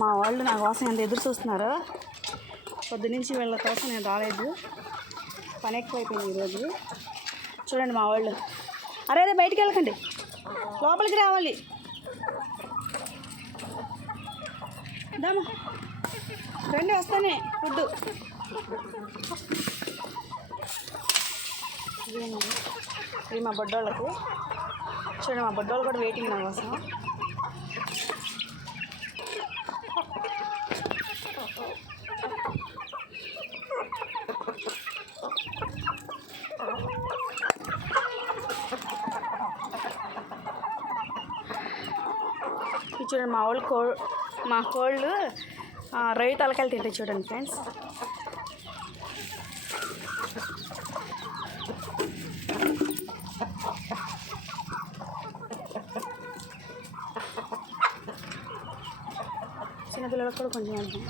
మా వాళ్ళు నా కోసం ఎంత ఎదురు చూస్తున్నారో. పొద్దునుంచి వీళ్ళ కోసం నేను రాలేదు, పని ఎక్కువైపోయింది ఈరోజు. చూడండి మా వాళ్ళు. అరే అరే బయటికి వెళ్ళకండి, లోపలికి రావాలి. దామా రండి, వస్తానే ఫుడ్. ఇది మా బొడ్డోళ్ళకు. చూడండి మా బొడ్డోళ్ళు కూడా వెయిటింగ్ నా కోసం. చూడండి మా వాళ్ళు మా కోళ్ళు రొయ్య తలకాయలు తింటాయి. చూడండి ఫ్రెండ్స్, చిన్నపిల్లలకు కూడా కొంచెం వెళ్తాం.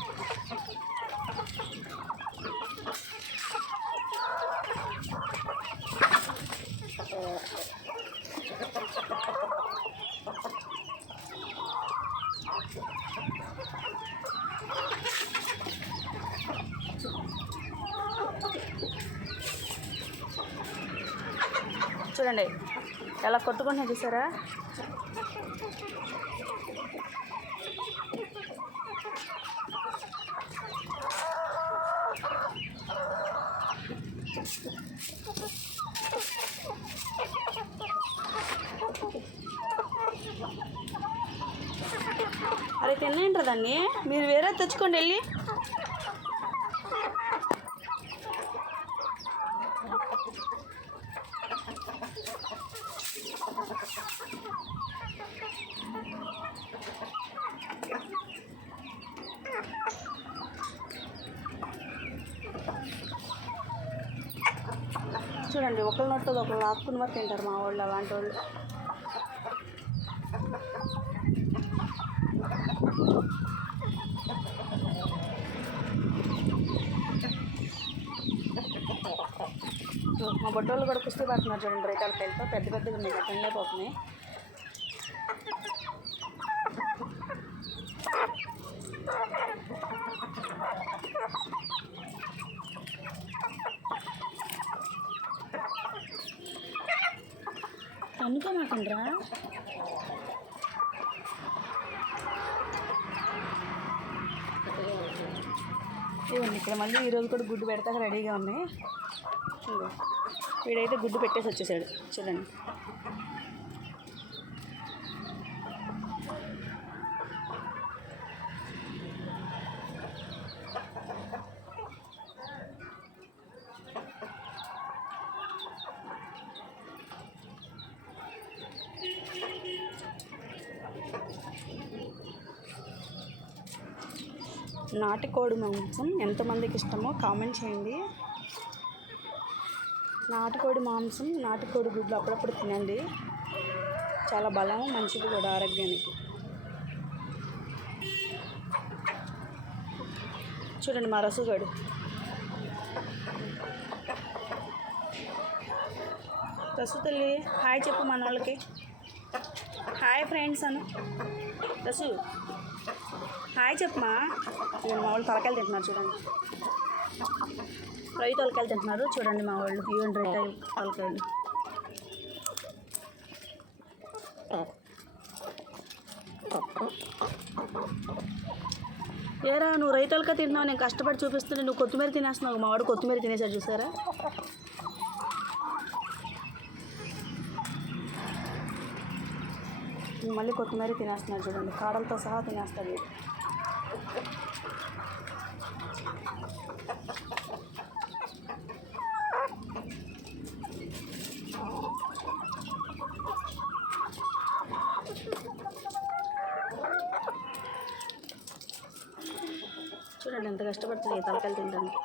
చూడండి ఎలా కొట్టుకుంటున్నా, చూసారా? అరే తినేంటారు దాన్ని, మీరు వేరే తెచ్చుకోండి వెళ్ళి. చూడండి ఒకళ్ళు నొట్టదు ఒకళ్ళు లాక్కుని వరకు తింటారు మా వాళ్ళు, అలాంటి వాళ్ళు. మా బొడ్డోళ్ళు కూడా కుస్తీ పడుతున్నారు. చూడండి రైతాల పేరుతో పెద్ద పెద్దగా ఉన్నాయి, గట్టంగా పోతున్నాయి. అనుకోమాకండ్రా. ఇవ్వండి ఇక్కడ మళ్ళీ ఈరోజు కూడా గుడ్డు పెడతాక రెడీగా ఉన్నాయి. వీడైతే గుడ్డు పెట్టేసి వచ్చేసాడు. చూడండి నాటుకోడి మాంసం ఎంతమందికి ఇష్టమో కామెంట్ చేయండి. నాటుకోడి మాంసం, నాటుకోడి గుడ్లు అప్పుడప్పుడు తినండి, చాలా బలం, మంచిది కూడా ఆరోగ్యానికి. చూడండి మా రసుగాడు. రసు తల్లి హాయ్ చెప్పు మన వాళ్ళకి. హాయ్ ఫ్రెండ్స్ అను. రసు హాయ్ చెప్పమా. మా వాళ్ళు తలకాయలు తింటున్నారు. చూడండి రొయ్య తలకాయలు తింటున్నారు. చూడండి మా వాళ్ళు. ఇవ్వండి రొయ్య తలకాయలు. ఏరా నువ్వు రొయ్య తలకాయ తింటున్నావు, నేను కష్టపడి చూపిస్తుంటే నువ్వు కొత్తిమీర తినేస్తున్నావు. మా వాడు కొత్తిమీర తినేసాడు, చూసారా? మళ్ళీ కొత్తిమీర తినేస్తున్నాడు. చూడండి కాడలతో సహా తినేస్తాడు. చూడండి ఎంత కష్టపడుతుంది తలకాయలు తినడానికి.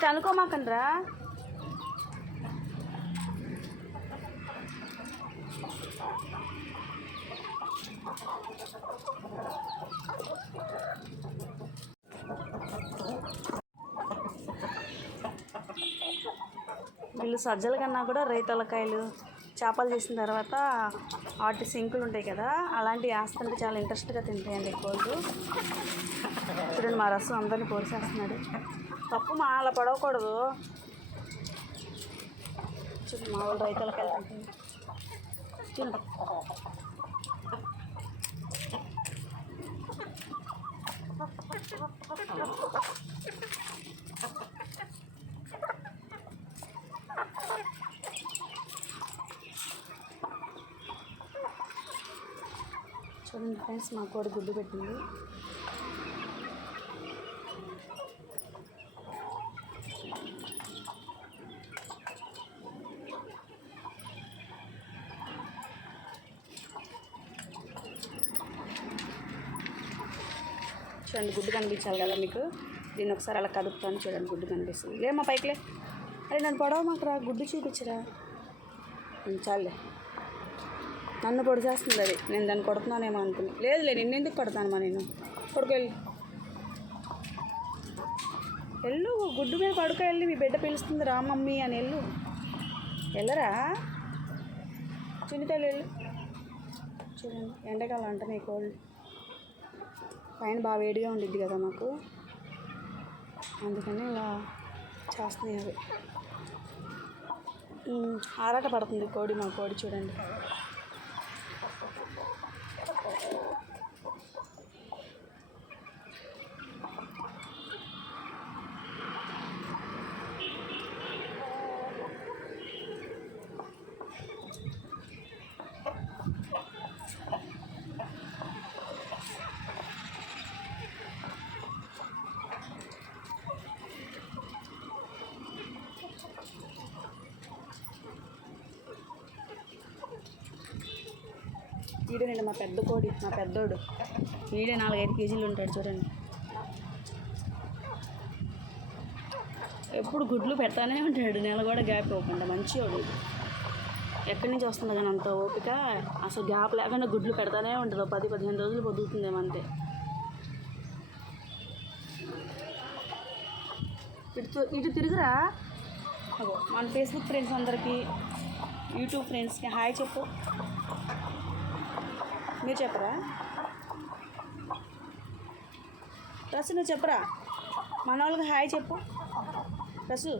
ఇటు అనుకోమాకండ్రా. వీళ్ళు సజ్జల కన్నా కూడా రైతలకాయలు చేపలు చేసిన తర్వాత వాటి సింకులు ఉంటాయి కదా, అలాంటివి వేస్తుంటే చాలా ఇంట్రెస్ట్గా తింటాయండి కోళ్ళు. చూడండి మా రసం అందరినీ పోసేస్తున్నాడు. తప్పు మా అలా పడవకూడదు. చూడండి మా వాళ్ళు రైతలకాయలు తింటుంది. చూడండి చూడండి ఫ్రెండ్స్, మా కోడి గుడ్డు పెట్టింది. చూడండి గుడ్డు కనిపించాలి కదా మీకు. దీన్ని ఒకసారి అలా కదుపుతాను. చూడండి గుడ్డు కనిపిస్తుంది. లేమ్మా పైకిలే. అరే నన్ను పొడవ మాకు రా, గుడ్డు చూపించరా. చాలే, నన్ను పొడి చేస్తుంది అది. నేను దాన్ని కొడుతున్నానేమో అనుకుని. లేదులే, నిన్నెందుకు కొడతానమ్మా నేను. కొడుకెళ్ళి వెళ్ళు, గుడ్డు మీద పడుకో. వెళ్ళి మీ బిడ్డ పిలుస్తుంది రా మమ్మీ అని. వెళ్ళరా చిన్నతల్లి వెళ్ళు. చూడండి ఎండాకాలం అంటనే కోళ్ళు. పైన బాగా వేడిగా ఉండిద్ది కదా మాకు, అందుకని ఇలా చేస్తున్నాయి అవి. ఆరాట పడుతుంది కోడి. మా కోడి చూడండి. ఈడేనండి మా పెద్ద కోడి, మా పెద్దోడు. ఈడే 4-5 కేజీలు ఉంటాడు చూడండి. ఎప్పుడు గుడ్లు పెడతానే ఉంటాడు, నెల కూడా గ్యాప్ ఇవ్వకుండా. మంచివాడు. ఎక్కడి నుంచి వస్తుంది కానీ అంత ఓపిక. అసలు గ్యాప్ లేకుండా గుడ్లు పెడతానే ఉంటుంది. 10-15 రోజులు పొద్దుతుందేమో అంతే. ఇటు తిరుగురా. మన ఫేస్బుక్ ఫ్రెండ్స్ అందరికీ, యూట్యూబ్ ఫ్రెండ్స్కి హాయ్ చెప్పు. మీరు చెప్పరా రసు? నువ్వు చెప్పరా, మన వాళ్ళకి హాయ్ చెప్పు రసు.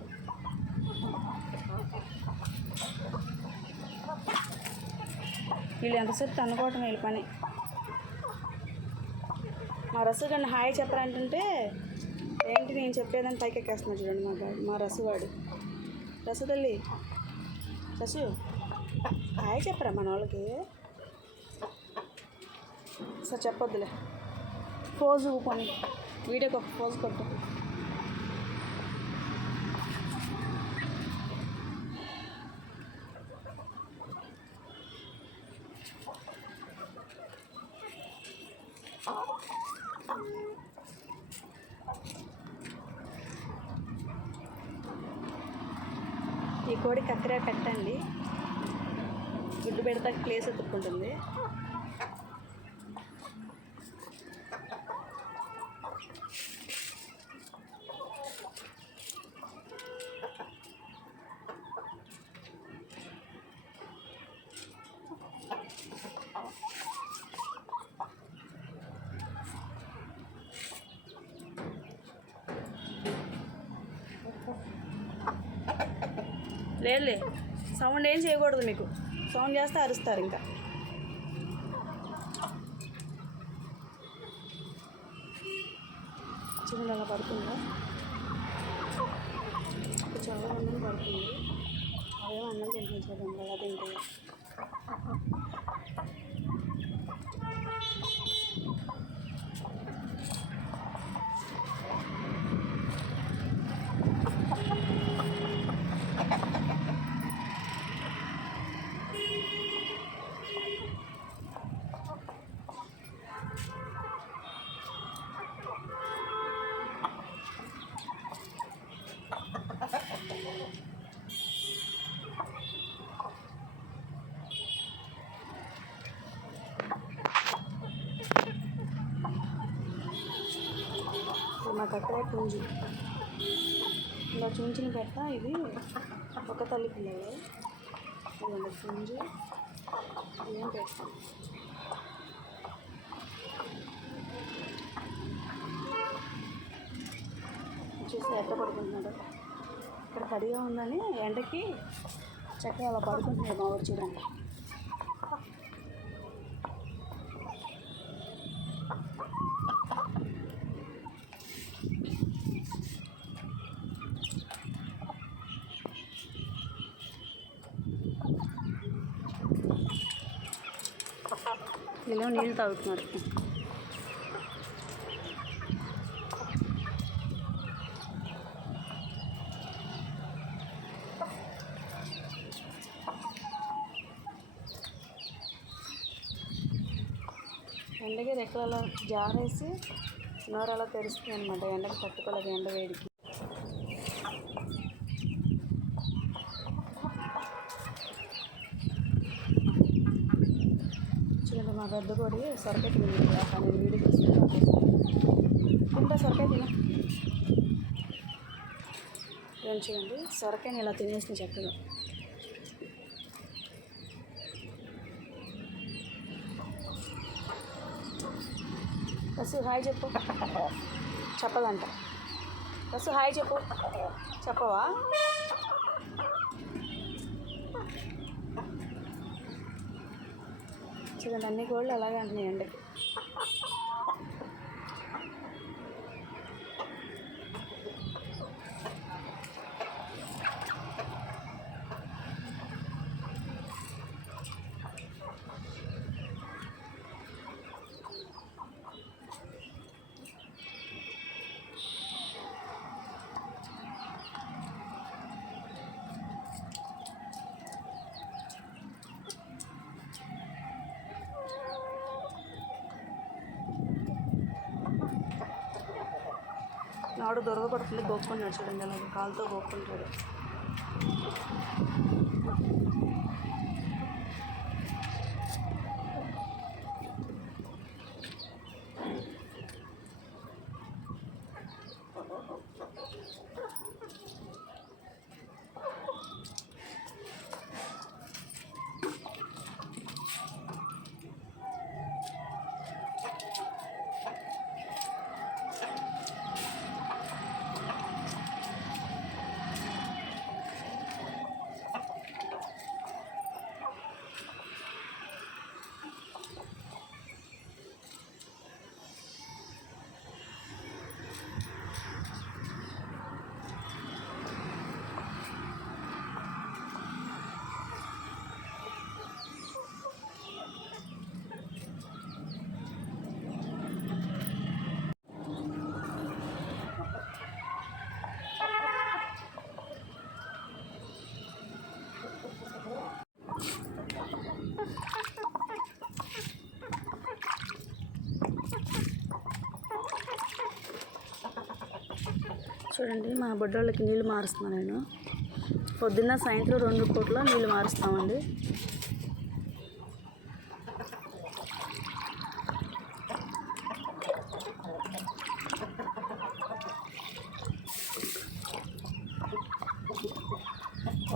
వీళ్ళు ఎంతసేపు అనుకోవటం వీళ్ళ పని. మా రసు కానీ హాయ్ చెప్పరా అంటుంటే ఏంటి నేను చెప్పేదని పైకి ఎక్కేస్తున్నా చూడండి మా రసువాడు. రసు తల్లి, రసు హాయ్ చెప్పరా మన వాళ్ళకి. సార్ చెప్పొద్దులే. పోజు కొని వీడియోకి ఒక పోజు కొట్టు. ఈ కోడి కత్తిరే పెట్టండి, గుడ్డు పెడతా ప్లేస్ ఎత్తుక్కుంటుంది. లేదులే, సౌండ్ ఏం చేయకూడదు మీకు. సౌండ్ చేస్తే అరుస్తారు ఇంకా. చిన్న అలా పడుతుందా, చాలా మంది పడుతుంది. అవేమో అన్నం తినిపించడం అలా తింటుంది. కట్టడే పుంజు. ఇలా చూంచిన పెట్ట ఇది ఒక తల్లి పిల్లలు. ఇదిగోండి పుంజు. ఏం పెడతాం చూసి ఎట్ట పడుకుంటున్నాడు. ఇక్కడ తడిగా ఉందని ఎండకి చక్కగా అలా పడుకుంటున్నాడు మా ఊరు చూడండి. వీళ్ళు నీళ్ళు తాగుతున్నారు. ఎండకి రెక్కలలో జారేసి నోరు అలా తెరుస్తుంది అనమాట. ఎండకి తట్టుకోలేదు, ఎండ వేడికి. చూడండి మా పెద్ద కోడి సొరకాయ తింది. నేను వీడియో తీసుకుంటాను. తింటా సొరకాయ తిన. ఏం చూడండి సొరకాయని ఇలా తినేసింది చక్కగా. రసు హాయ్ చెప్పు. చెప్పదంట. రసు హాయ్ చెప్పు. చెప్పవా? చూడండి అన్ని కోళ్ళు అలాగే అంటున్నాయి ఎండకి. నాడు దొరకపడుతుంది, గోక్కున్నాడు చూడండి. అలాగే కాలుతో గోక్కుంటాడు. చూడండి మా బొడ్డోళ్ళకి నీళ్ళు మారుస్తున్నాను నేను. పొద్దున్న సాయంత్రం 2 పూట్ల నీళ్ళు మారుస్తామండి.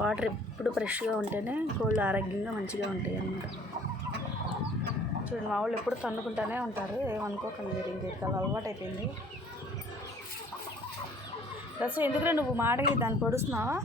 వాటర్ ఎప్పుడు ఫ్రెష్గా ఉంటేనే కోళ్ళు ఆరోగ్యంగా మంచిగా ఉంటాయి అన్నమాట. చూడండి మా వాళ్ళు ఎప్పుడు తన్నుకుంటూనే ఉంటారు. ఏమనుకోకండి మీరు, ఇంకెక్కడ అలవాటు అయిపోయింది. రసు ఎందుకురా నువ్వు మాటకి దాన్ని పొడుస్తున్నావా?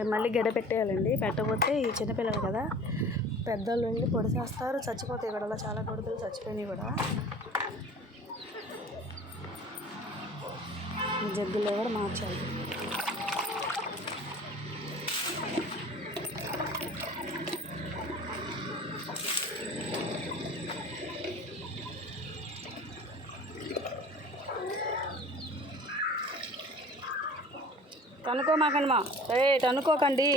అది మళ్ళీ గడ్డ పెట్టేయాలండి. పెట్టకపోతే ఈ చిన్నపిల్లలు కదా, పెద్దోళ్ళు వెళ్ళి పొడిసేస్తారు, చచ్చిపోతాయి కూడా. చాలా కొడుకులు చచ్చిపోయినాయి కూడా. ఈ జగ్గులో కూడా మార్చాలి. తనుకోమాకండి మా తనుకోకండి.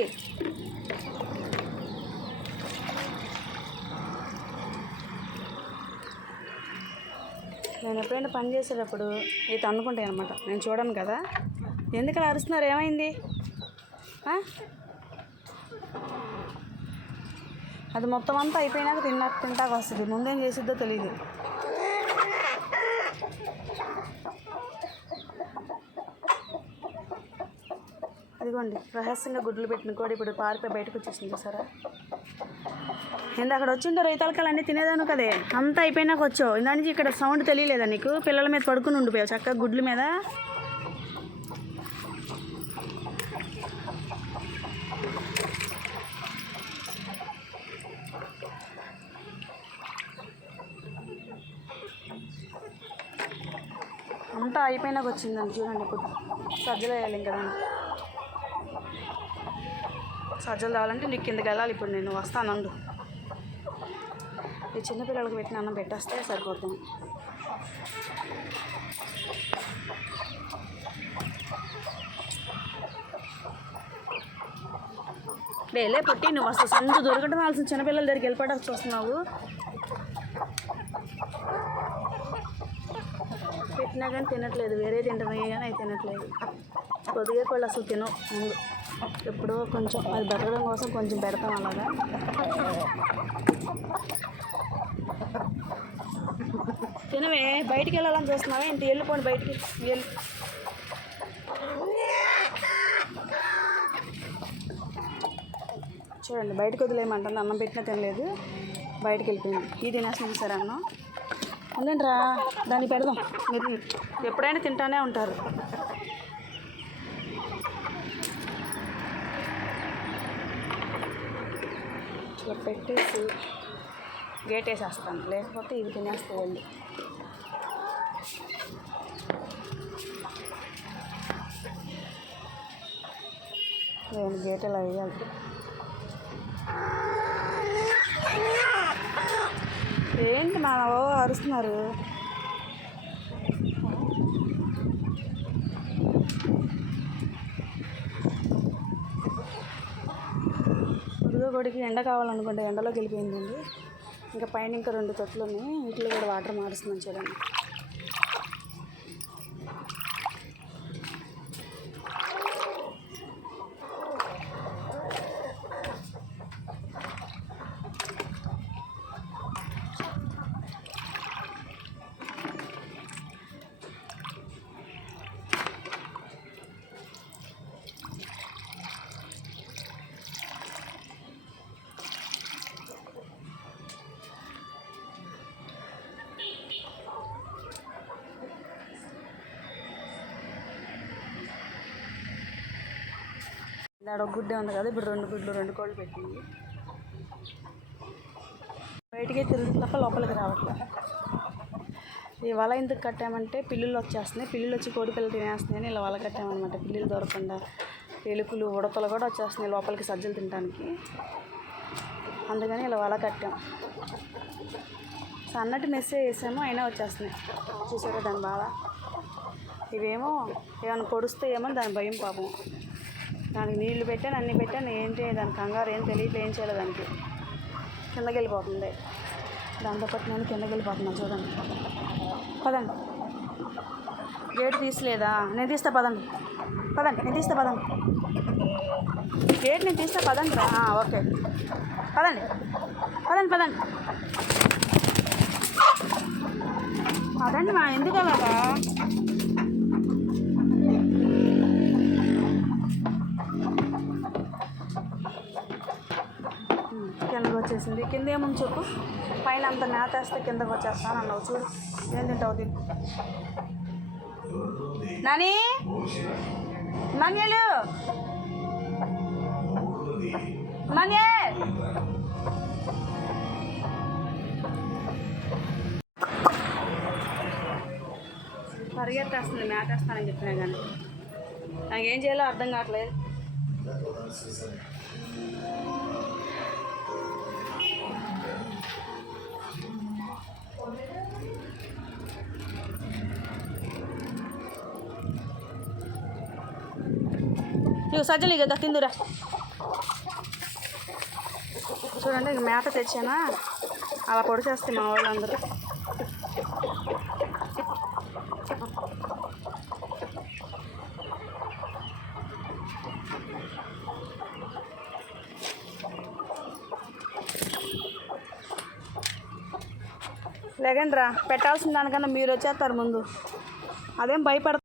నేను ఎప్పుడైనా పని చేసేటప్పుడు ఇవి తన్నుకుంటాయి అనమాట. నేను చూడను కదా. ఎందుకలా అరుస్తున్నారు? ఏమైంది? అది మొత్తం అంతా అయిపోయినాక తింటాక వస్తుంది. ముందేం చేసిద్దో తెలియదు. అదిగోండి రహస్యంగా గుడ్లు పెట్టిన కూడా ఇప్పుడు పారిపోయి బయటకు వచ్చేసింది చూసారా. అక్కడ వచ్చిందో రైతాలకాలన్నీ తినేదాను కదే. అంతా అయిపోయినాక వచ్చావు. ఇందా నుంచి ఇక్కడ సౌండ్ తెలియలేదా నీకు? పిల్లల మీద పడుకుని ఉండిపోయావు చక్కగా గుడ్ల మీద. అంతా అయిపోయినాక వచ్చిందండి చూడండి. ఇప్పుడు సజ్జలు వేయాలి ఇంకా. సజ్జలు కావాలంటే నీకు కిందకి వెళ్ళాలి. ఇప్పుడు నేను వస్తానండు. ఈ చిన్నపిల్లలకు పెట్టిన అన్నం పెట్టేస్తే సరిపోతుంది. లేలే పుట్టి నువ్వు అసలు సందు దొరకటం వాల్సిన చిన్నపిల్లల దగ్గరికి వెళ్ళిపోవడానికి వస్తున్నావు. పెట్టినా కానీ తినట్లేదు. వేరే తింటున్నాయి కానీ అవి తినట్లేదు. కొద్దిగా వాళ్ళు అసలు తినవు. ముందు ఎప్పుడో కొంచెం అది బతకడం కోసం కొంచెం పెడతాం అలాగా. తినవే. బయటికి వెళ్ళాలని చూస్తున్నావే. ఇంత వెళ్ళిపోండి బయటికి. వెళ్ళి చూడండి బయటకు వదిలేయమంటుంది. అన్నం పెట్టినా తినలేదు. బయటకు వెళ్ళిపోయింది. ఇది తినేస్తున్నాం సరే అన్నం. ఉందండి రా, దాన్ని పెడదాం. మీరు ఎప్పుడైనా తింటానే ఉంటారు. ఇట్లా పెట్టేసి గేట్ వేసేస్తాను. లేకపోతే ఇవి తినేస్తే వెళ్ళి. నేను గేట్ ఇలా వేయాలి. ఏంటి మా అరుస్తున్నారు? పొద్దుగా కొడికి ఎండ కావాలనుకుంటే ఎండలోకి వెళ్ళిపోయిందండి. ఇంకా పైన ఇంకా 2 తొట్లు ఉన్నాయి. వీటిలో కూడా వాటర్ మారుస్తున్నాను చూడండి. దాడ ఒక గుడ్డే ఉంది కదా. ఇప్పుడు 2 గుడ్లు 2 కోళ్ళు పెట్టింది. బయటికే తిరుగుతుంది తప్ప లోపలికి రావట్లేదు. ఈ వల ఎందుకు కట్టామంటే పిల్లులు వచ్చేస్తున్నాయి. పిల్లులు వచ్చి కోడి పిల్లలు తినేస్తున్నాయని ఇలా వల కట్టామన్నమాట. పిల్లులు దొరకకుండా ఎలుకలు ఉడతలు కూడా వచ్చేస్తున్నాయి లోపలికి సజ్జలు తినడానికి. అందుకని ఇలా వల కట్టాం. సన్నటి మెస్సే వేసాము అయినా వచ్చేస్తున్నాయి. చూసారా దాని బాధ. ఇవేమో ఏమైనా పొడుస్తే ఏమో దాని భయం పాపం. దానికి నీళ్లు పెట్టాను, అన్నీ పెట్టాను. ఏంటి దానికి కంగారు ఏం తెలియదు. ఏం చేయలేదు దానికి. కిందకి వెళ్ళిపోతుంది. దాంతోపాటు నేను కిందకి వెళ్ళిపోతున్నాను చూడండి. పదండి. గేట్ తీసలేదా? నేను తీస్తా పదండి. నేను తీస్తా పదండి. గేట్ నేను తీస్తా పదండి రా. ఓకే పదండి. పదండి మా. ఎందుకు అలాగా? కిందకు వచ్చేసింది. కింద ఏముంది చెప్పు. పైన అంత మేత వేస్తే కిందకు వచ్చేస్తాను అన్నావు. చూడు ఏం తింటావు తిని. నాని మన్యలు మన్యే పరిగెత్తేస్తుంది మేతేస్తానని చెప్పినా కానీ నాకేం చేయాలో అర్థం కావట్లేదు. ఇక సజ్జలు కదా తిందురా. చూడండి ఇక మేత తెచ్చానా అలా పొడిచేస్తే మా వాళ్ళందరూ. లేకండి రా, పెట్టాల్సిన దానికన్నా మీరు వచ్చేస్తారు ముందు. అదేం భయపడ